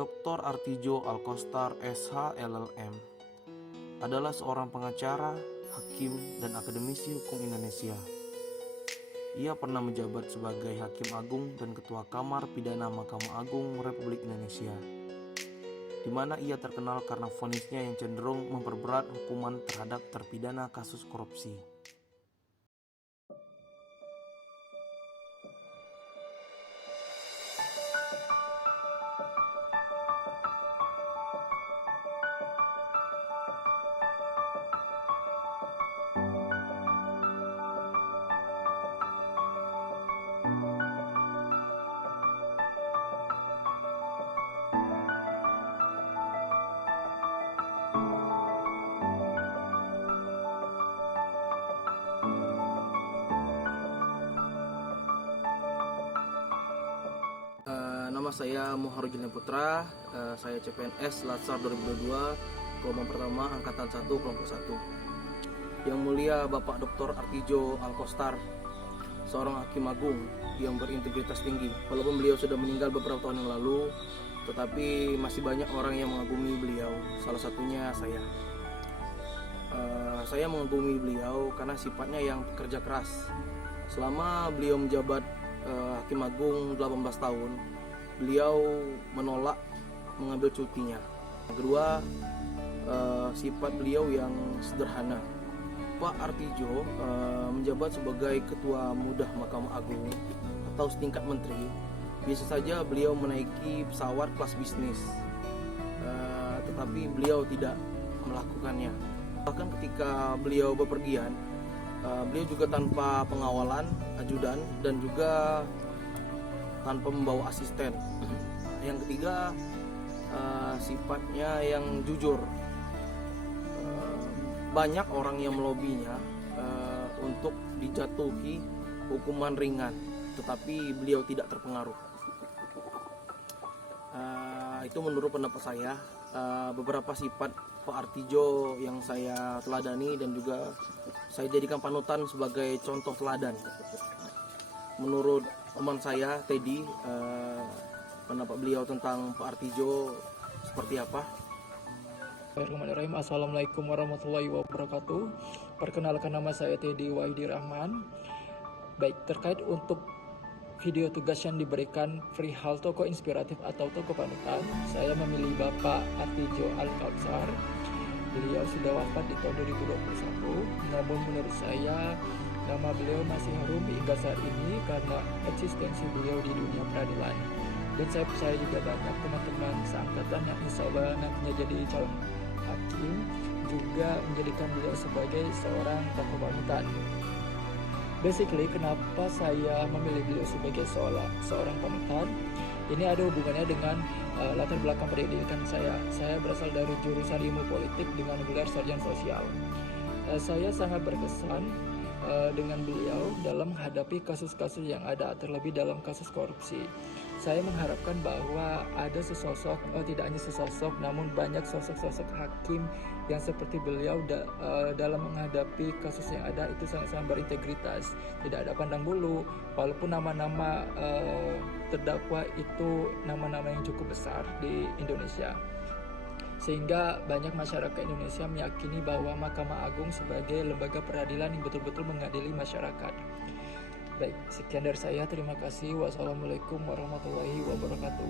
Dr. Artijo Alkostar SH LLM adalah seorang pengacara, hakim, dan akademisi hukum Indonesia. Ia pernah menjabat sebagai Hakim Agung dan Ketua Kamar Pidana Mahkamah Agung Republik Indonesia, di mana ia terkenal karena vonisnya yang cenderung memperberat hukuman terhadap terpidana kasus korupsi. Nama saya Muharujin Putra, saya CPNS Latsar 2022, gelombang pertama Angkatan 1, kelompok 1. Yang mulia Bapak Dr. Artijo Alkostar, seorang Hakim Agung yang berintegritas tinggi. Walaupun beliau sudah meninggal beberapa tahun yang lalu, tetapi masih banyak orang yang mengagumi beliau, salah satunya saya. Saya mengagumi beliau karena sifatnya yang pekerja keras. Selama beliau menjabat Hakim Agung 18 tahun, beliau menolak mengambil cutinya. Yang kedua, sifat beliau yang sederhana. Pak Artijo menjabat sebagai Ketua Muda Mahkamah Agung atau setingkat menteri. Biasa saja beliau menaiki pesawat kelas bisnis, tetapi beliau tidak melakukannya. Bahkan ketika beliau bepergian, beliau juga tanpa pengawalan, ajudan, dan juga tanpa membawa asisten. Yang ketiga, sifatnya yang jujur. Banyak orang yang melobinya untuk dijatuhi hukuman ringan, tetapi beliau tidak terpengaruh. Itu menurut pendapat saya. Beberapa sifat Pak Artijo yang saya teladani dan juga saya jadikan panutan sebagai contoh teladan. Menurut teman saya Teddy, pendapat beliau tentang Pak Artijo seperti apa? Bismillahirrahmanirrahim. Assalamualaikum warahmatullahi wabarakatuh. Perkenalkan, nama saya Teddy Wahidi Rahman. Baik, terkait untuk video tugas yang diberikan perihal tokoh inspiratif atau tokoh panutan, saya memilih Bapak Artijo Alkostar. Beliau sudah wafat di tahun 2021, namun menurut saya nama beliau masih harum hingga saat ini karena eksistensi beliau di dunia peradilan. Dan saya percaya juga banyak teman-teman seangkatan yang insya Allah nantinya jadi calon hakim juga menjadikan beliau sebagai seorang tokoh panutan. Basically, kenapa saya memilih beliau sebagai seorang panutan? Ini ada hubungannya dengan latar belakang pendidikan saya. Saya berasal dari jurusan ilmu politik dengan gelar sarjana sosial. Saya sangat berkesan dengan beliau dalam menghadapi kasus-kasus yang ada, terlebih dalam kasus korupsi. Saya mengharapkan bahwa ada sesosok, tidak hanya sesosok, namun banyak sosok-sosok hakim yang seperti beliau dalam menghadapi kasus yang ada itu sangat-sangat berintegritas, tidak ada pandang bulu, walaupun nama-nama terdakwa itu nama-nama yang cukup besar di Indonesia. Sehingga banyak masyarakat Indonesia meyakini bahwa Mahkamah Agung sebagai lembaga peradilan yang betul-betul mengadili masyarakat. Baik, sekian dari saya. Terima kasih. Wassalamualaikum warahmatullahi wabarakatuh.